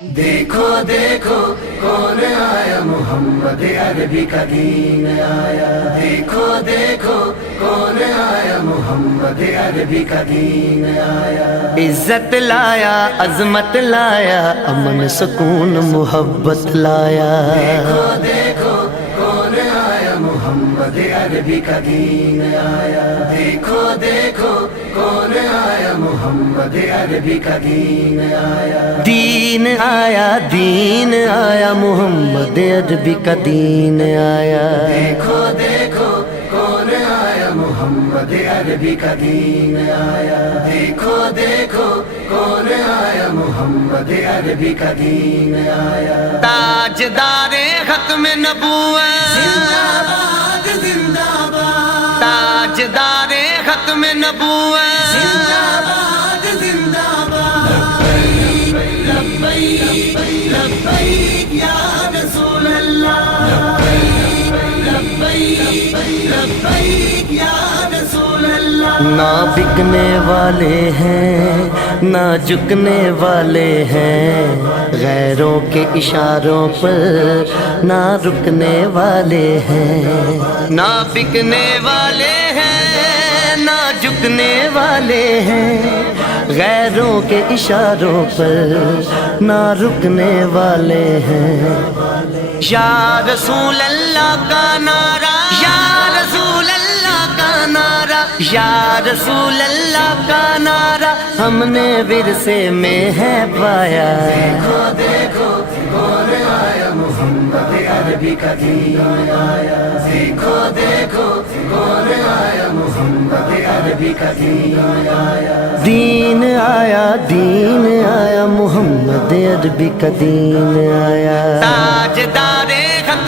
دیکھو دیکھو کون آیا، محمد عربی کا دین آیا۔ دیکھو دیکھو کون آیا، محمد عربی کا دین آیا۔ عزت لایا، عظمت لایا، امن سکون محبت لایا۔ دیکھو دیکھو کون آیا، محمد عربی کا دین آیا۔ دیکھو دیکھو کون آیا، محمد عربی کا دین آیا۔ دین آیا، دین آیا، محمد عربی کا دین آیا۔ دیکھو دیکھو کون آیا، محمد عربی کا دین آیا۔ دیکھو دیکھو کون آیا، محمد عربی کا دین آیا۔ تاجدار ختم نبوت، زندہ باد زندہ باد۔ تاجدار ختم نبوت، زندہ باد زندہ باد۔ لبیک لبیک یا رسول اللہ، لبیک لبیک یا رسول اللہ۔ نہ بکنے والے ہیں نہ جھکنے والے ہیں، غیروں کے اشاروں پر نہ رکنے والے ہیں۔ نہ بکنے والے ہیں نہ جھکنے والے ہیں، غیروں کے اشاروں پر نہ رکنے والے ہیں۔ یا رسول اللہ کا نعرہ، یا رسول اللہ کا نعرہ، یا رسول اللہ کا نعرہ ہم نے ورثے میں ہے پایا۔ دیکھو دیکھو کون آیا، محمد عربی کا دین آیا۔ دیکھو دیکھو کون آیا، محمد عربی کا دین آیا۔ دین آیا، دین آیا، محمد عربی کا دین آیا۔ تاجدار ختم